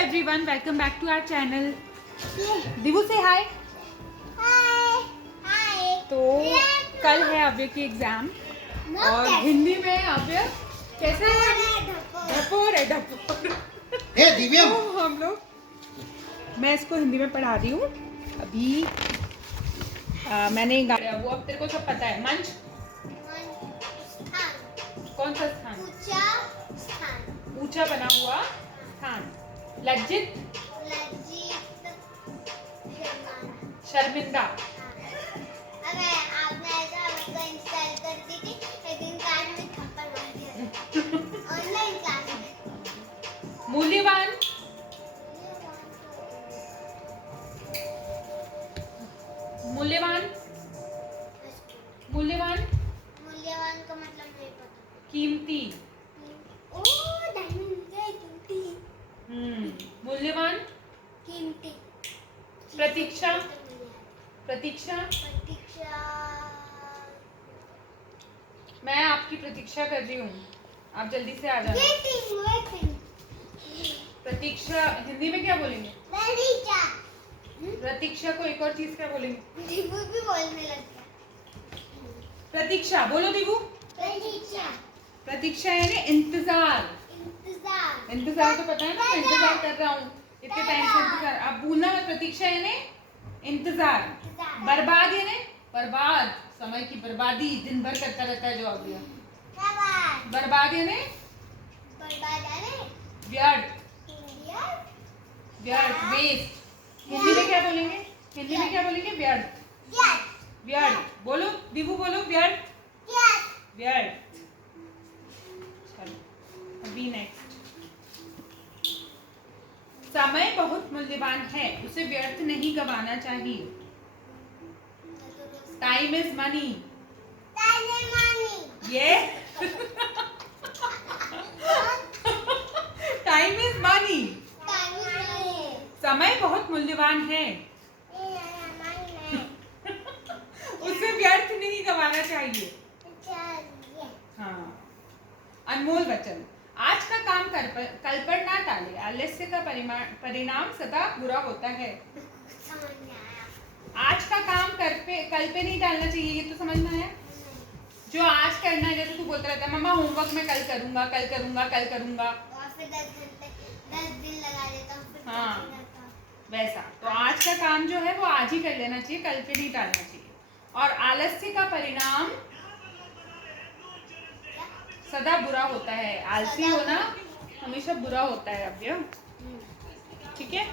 everyone, welcome back to our channel. दिवू से हाय. तो कल है अव्य की एग्जाम और हिंदी में अव्य कैसे ढपोर है ढपोर. तो हम लोग मैं इसको हिंदी में पढ़ा रही हूँ अभी. मैंने वो अब तेरे को सब पता है. मंच कौन सा स्थान? ऊंचा बना हुआ स्थान. लज्जित शर्मिंदा. अरे आपने ऐसा हमको इंस्टॉल कर दी थी एक दिन कार्ड में थप्पड़ मार दिया ऑनलाइन क्लास में. मूल्यवान मूल्यवान मूल्यवान मूल्यवान का मतलब नहीं पता. कीमती. ओ डायमंड है कीमती. मूल्यवान. कीमती. प्रतीक्षा प्रतीक्षा. प्रतीक्षा. मैं आपकी प्रतीक्षा कर रही हूँ, आप जल्दी से आ जाना. वेटिंग. प्रतीक्षा हिंदी में क्या बोलेंगे? प्रतीक्षा. प्रतीक्षा को एक और चीज क्या बोलेंगे? दिवू भी बोलने लग गया. प्रतीक्षा बोलो दिवू. प्रतीक्षा. प्रतीक्षा यानी इंतजार. इंतजार. इंतजार तो पता है ना, मैं इंतजार कर रहा हूँ इतने टाइम से इंतजार. अब भूलना मत. प्रतीक्षा यानी इंतजार. बर्बाद यानी बर्बाद, समय की बर्बादी, दिन भर करता रहता है जो आ गया. बर्बाद यानी व्यर्थ. व्यर्थ वेस्ट. हिंदी में क्या बोलेंगे? हिंदी में क्या बोलेंगे? व्यर्थ. व्यर्थ बोलो दिवू बोलो. व्यर्थ. व्यर्थ. चलो अभी नेक्स्ट. समय बहुत मूल्यवान है, उसे व्यर्थ नहीं गंवाना चाहिए. Time is money. ये टाइम इज मनी. समय बहुत मूल्यवान है, उसे व्यर्थ नहीं गंवाना चाहिए. हाँ. अनमोल वचन. आज का काम कल पर ना टाले, आलस्य का परिणाम सदा बुरा होता है. आज का काम कल पे नहीं डालना चाहिए, ये तो समझ में आया. जो आज करना है, जैसे तू बोलता रहता है मम्मा होमवर्क मैं कल करूंगा कल करूंगा कल करूंगा. और फिर 10 दिन लगा देता हूँ. हाँ वैसा. तो आज का काम जो है वो आज ही कर लेना चाहिए, कल पे नहीं डालना चाहिए. और आलस्य का परिणाम सदा बुरा होता है. आलसी होना हमेशा बुरा होता है अव्य. ठीक है.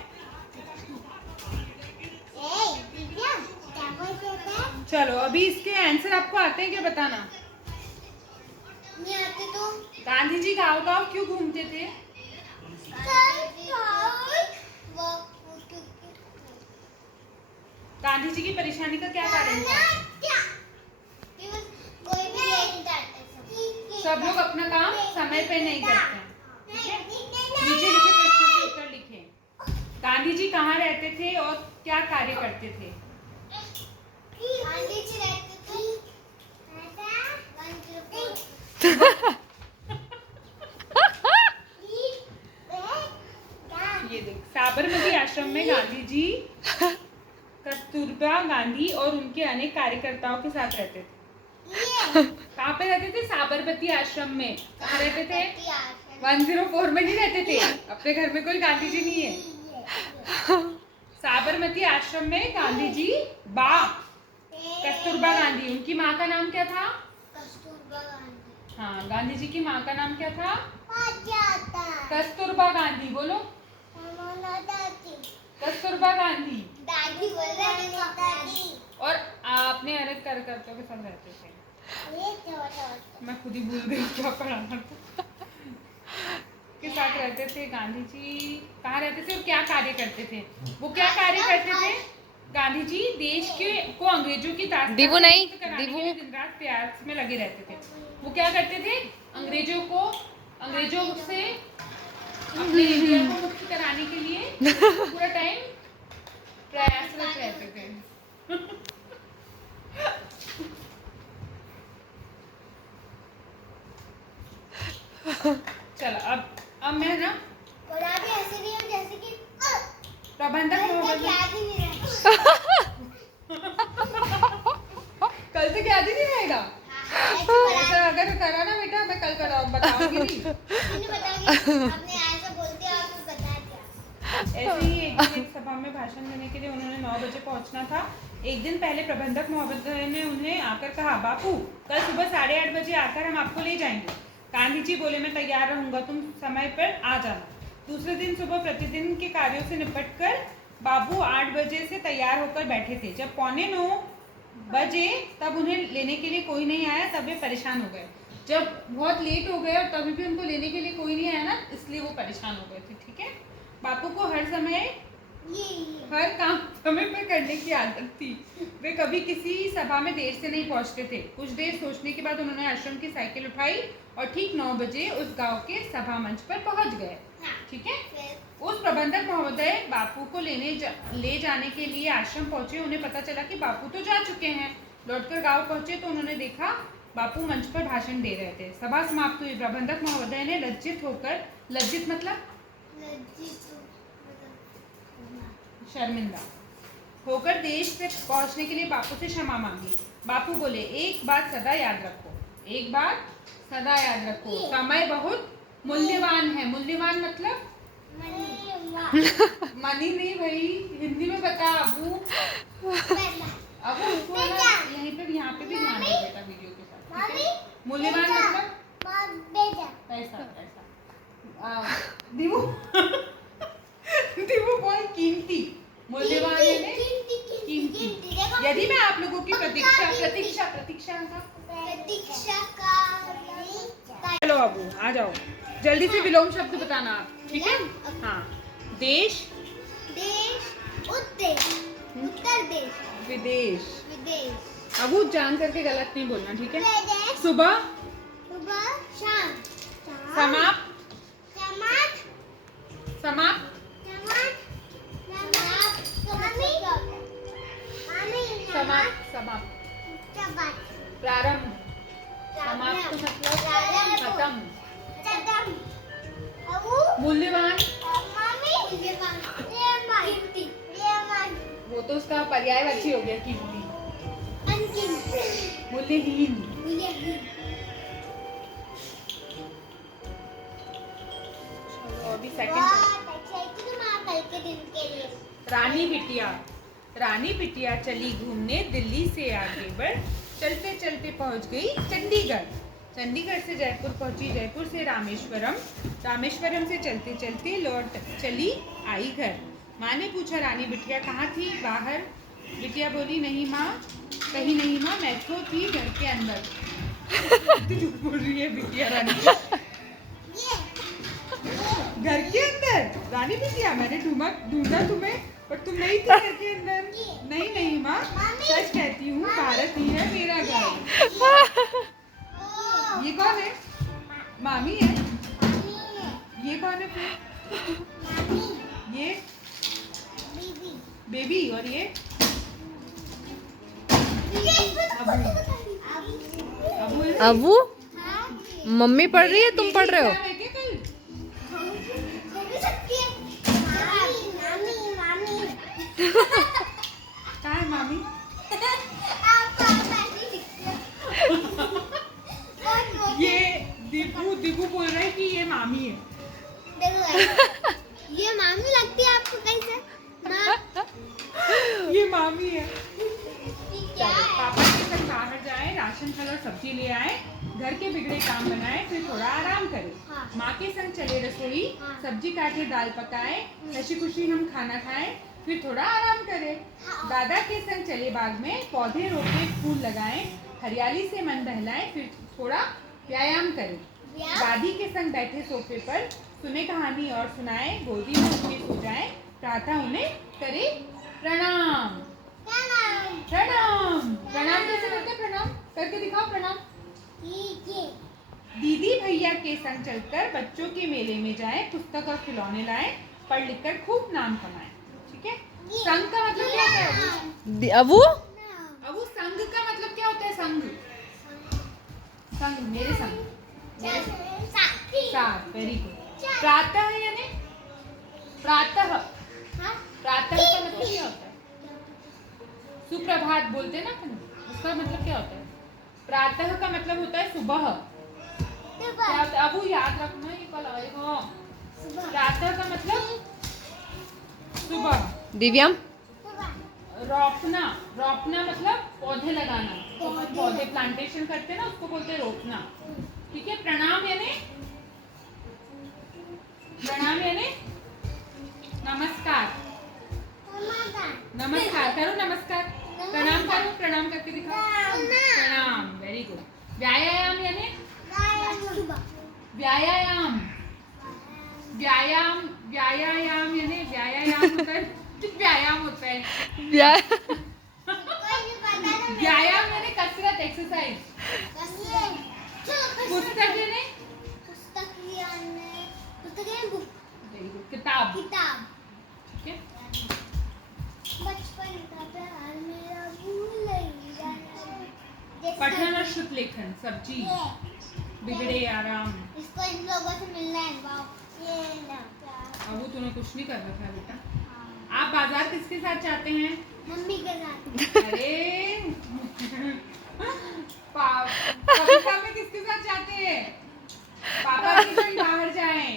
चलो अभी इसके आंसर आपको आते हैं क्या बताना? नहीं आते तो. गांधी जी गाँव गाँव क्यों घूमते थे? गांधी जी की परेशानी का क्या कारण था? सब लोग अपना काम समय पे नहीं करते हैं. ठीक है. नीचे लिखे प्रश्न के उत्तर लिखें. गांधी जी कहाँ रहते थे और क्या कार्य करते थे? गांधी जी रहते थे ये देख. साबरमती आश्रम में गांधी जी कस्तूरबा गांधी और उनके अनेक कार्यकर्ताओं के साथ रहते थे. कहाँ पे रहते थे? साबरमती आश्रम में. कहाँ रहते थे? 104 में नहीं रहते थे. अपने घर में कोई गांधी जी नहीं है. साबरमती आश्रम में गांधी जी बा कस्तूरबा गांधी. उनकी माँ का नाम क्या था? कस्तूरबा गांधी. हाँ गांधी जी की माँ का नाम क्या था? कस्तूरबा गांधी. बोलो कस्तूरबा गांधी. दादी बोल रहे हैं दादी. और अपने अनेक कार्यकर्ताओं के साथ रहते थे. मैं खुद ही भूल गई क्या पढ़ाना था. के साथ रहते थे. गांधी जी कहाँ रहते थे और क्या कार्य करते थे? वो क्या कार्य करते थे? गांधी जी देश के को अंग्रेजों की दिन रात प्रयास में लगे रहते थे. वो क्या करते थे? अंग्रेजों से अपने इंडिया को मुक्त कराने के लिए पूरा टाइम प्रयासरत रहते थे. चलो अब मैं ना ऐसे नहीं हो जैसे कि प्रबंधक महोदय याद ही नहीं रहा। कल से याद ही नहीं रहेगा। ऐसा अगर करा ना बेटा, मैं कल बताऊंगी नहीं। आपने ऐसा बोल दिया और मैं बता दिया। ऐसे ही एक दिन एक सभा में भाषण देने के लिए उन्होंने 9 बजे पहुंचना था। एक दिन पहले प्रबंधक महोदय ने उन्हें आकर कहा, बापू कल सुबह 8:30 बजे आकर हम आपको ले जाएंगे। गांधी जी बोले, मैं तैयार रहूंगा, तुम समय पर आ जाना। दूसरे दिन सुबह प्रतिदिन के कार्यों से निपटकर बाबू 8 बजे से तैयार होकर बैठे थे। जब 8:45 बजे तब उन्हें लेने के लिए कोई नहीं आया, तब वे परेशान हो गए। जब बहुत लेट हो गए और तभी भी उनको लेने के लिए कोई नहीं आया ना, इसलिए वो परेशान हो गए थे। ठीक है, बापू को हर समय हर काम समय पर करने की आदत थी। वे कभी किसी सभा में देर से नहीं पहुंचते थे। कुछ देर सोचने के बाद उन्होंने आश्रम की साइकिल उठाई और ठीक 9 बजे उस गांव के सभा मंच पर पहुंच गए। ठीक है, उस प्रबंधक महोदय बापू को ले जाने के लिए आश्रम पहुंचे। उन्हें पता चला कि बापू तो जा चुके हैं। लौटकर गांव पहुंचे तो उन्होंने देखा बापू मंच पर भाषण दे रहे थे। सभा समाप्त हुई। प्रबंधक महोदय ने लज्जित मतलब शर्मिंदा होकर देश से पहुंचने के लिए बापू से क्षमा मांगी। बापू बोले, एक बात सदा याद रखो, समय बहुत मूल्यवान है। मूल्यवान मतलब मनी नहीं भाई, हिंदी में बता अबू। उसको यहीं पे यहाँ पे भी ध्यान दे बेटा वीडियो के साथ। ठीक है, मूल्यवान मतलब पैसा। दिवु बोल कीमती। मूल्यवान है कीमती। यदि मैं आप लोगों की प्रतीक्षा का चलो अबू आ जाओ, जल्दी से विलोम शब्द बताना आप। ठीक है, हाँ। देश, उत्तर देश, विदेश। अबू जान करके गलत नहीं बोलना, ठीक है। सुबह, शाम, समाप्त, प्रारंभ, समाप्त मतलब खत्म। मूल्यवान, वो तो उसका पर्यायवाची हो गया, कीमती। मूल्यहीन, अभी सेकंड। रानी बिटिया चली घूमने दिल्ली से आगे बढ़, चलते चलते पहुंच गई चंडीगढ़ से जयपुर पहुंची, जयपुर से रामेश्वरम से चलते चलते लौट चली आई घर। माँ ने पूछा, रानी बिटिया कहाँ थी? बाहर। बिटिया बोली, नहीं माँ, कहीं नहीं माँ, मैं तो थी घर के अंदर। झूठ बोल रही है बिटिया रानी। घर के अंदर? रानी बिटिया, मैंने ढूंढा तुम्हें पर तुम नहीं थी घर के अंदर। नहीं माँ, सच कहती हूँ, भारत ही है मेरा घर। ये कौन है? मामी है। ये कौन है फिर? ये बेबी। और ये अबू। मम्मी पढ़ रही है, तुम पढ़ रहे हो? कहाँ है मामी? ये दिबू बोल रहा है कि ये मामी है। ये मामी लगती है आपको कैसे? ये मामी है। पापा के संग बाहर जाए, राशन फल और सब्जी ले आए, घर के बिगड़े काम बनाए, फिर थोड़ा आराम करे। माँ के संग चले रसोई, सब्जी काटे, दाल पकाए, हंसी खुशी हम खाना खाएं, फिर थोड़ा आराम करे। दादा के संग चले बाग में, पौधे रोपे, फूल लगाएं, हरियाली से मन बहलाएं, फिर थोड़ा व्यायाम करें। दादी के संग बैठे सोफे पर, सुने कहानी और सुनाए, गोदी में उठे सो जाए, प्रातः उन्हें करे प्रणाम। कैसे करते? प्रणाम करके दिखाओ। प्रणाम। दीदी भैया के संग चलकर बच्चों के मेले में जाए, पुस्तक और खिलौने लाए, पढ़ लिख कर खूब नाम कमाए। ठीक है, संग का मतलब क्या होता है अबू? संग का मतलब क्या होता है? संग मेरे संग, साथ। Very good. प्रातः यानी प्रातः बताओ क्या होता है? सुप्रभात बोलते ना तुम, उसका मतलब क्या होता है? प्रातः का मतलब होता है सुबह। क्या होता है? अब वो याद रखना, ये कल आएगा। प्रातः का मतलब सुबह। दिव्यम रोपना, रोपना मतलब पौधे लगाना। तो अपन पौधे प्लांटेशन करते हैं ना, उसको बोलते हैं रोपना। ठीक है। प्रणाम यानी नमस्कार। नमस्कार करो, नमस्कार। प्रणाम करो, प्रणाम करके दिखाओ। प्रणाम, वेरी गुड। व्यायाम यानी व्यायाम व्यायाम व्यायाम यानी व्यायाम होता है, व्यायाम होता है। व्यायाम यानी कसरत, एक्सरसाइज। पुस्तक यानी किताब। ठीक है। पठन और शुद्ध लेखन, सब्जी, बिगड़े आराम। इसको इन लोगों से मिलना है। वाओ, ये ना अब वो तूने कुछ नहीं कर रखा है बेटा। आप बाजार किसके साथ जाते हैं? मम्मी के साथ। अरे कविता में किसके साथ जाते हैं? पापा के साथ बाहर जाएं।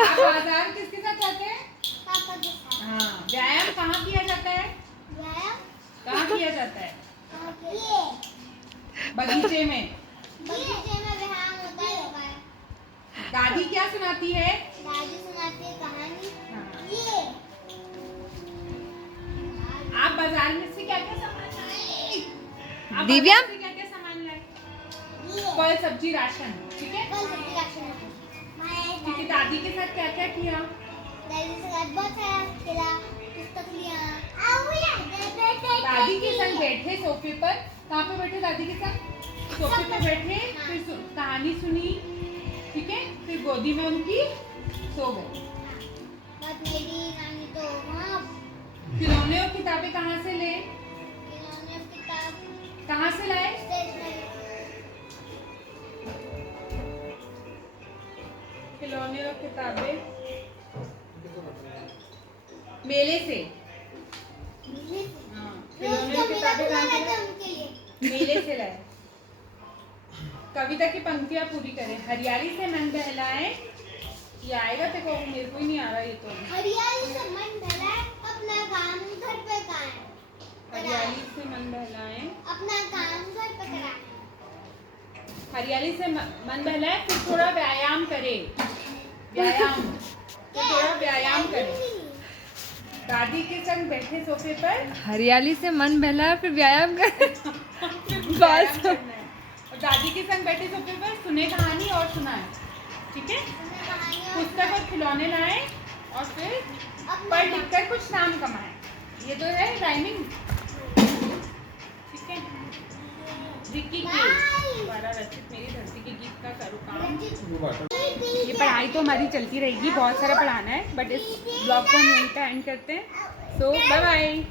आप बाजार किसके साथ जाते हैं? पापा के साथ। हाँ। व्यायाम कहाँ किया जाता है? व्यायाम कहाँ किया जाता है? ये बगीचे में। बगीचे में व्यायाम होता है। दादी क्या सुनाती है? दादी सुनाती है कहानी। हाँ। ये आप बाजार में से क्या क्या सामान लाए? आप दिव्या? बाजार से क्या क्या सामान लाए? ये फल, सब्जी, राशन। ठीक है। कल सब्जी राशन है। ठीक है। दादी के साथ क्या क्या किया? दादी से साथ बहुत सारा खेला, पुस्तक लिया। दादी के संग बैठे सोफे पर। कहाँ पे बैठे दादी के साथ? सोफे पे बैठे, फिर कहानी सुनी। ठीक है। फिर गोदी में उनकी सो गए। बस मेरी नानी तो वहाँ खिलौने और किताबें कहाँ से ले? खिलौने और किताब कहाँ से लाए? स्टेशनरी। खिलौने और किताबें मेले से। हाँ। खिलौने और किताबें कहाँ से लाए? उनके लिए मेले से लाए। कविता की पंक्तियां पूरी करें। हरियाली से मन बहलाए। ये आएगा तेरे को? मेरे को ही नहीं आ रहा ये तो। हरियाली से मन बहलाए, अपना काम घर पे कराए। हरियाली से मन बहलाए। अपना काम घर पे कराए। हरियाली से मन बहलाए, फिर थोड़ा व्यायाम करे। व्यायाम, फिर थोड़ा व्यायाम करे। दादी के संग बैठे सोफे पर। हरियाली से मन बहला फिर व्यायाम कर। व्यायाम करना है। और दादी के संग बैठे सोफे पर सुने कहानी और सुनाए। ठीक है। पुस्तक और खिलौने लाए और फिर पढ़ लिख कर कुछ नाम कमाए। ये तो है राइमिंग। ठीक है। विक्की के द्वारा रचित मेरी धरती के गीत का करो काम। ये पढ़ाई तो हमारी चलती रहेगी, बहुत सारा पढ़ाना है, बट इस ब्लॉग को हम यहीं पे एंड करते हैं। सो बाय बाय।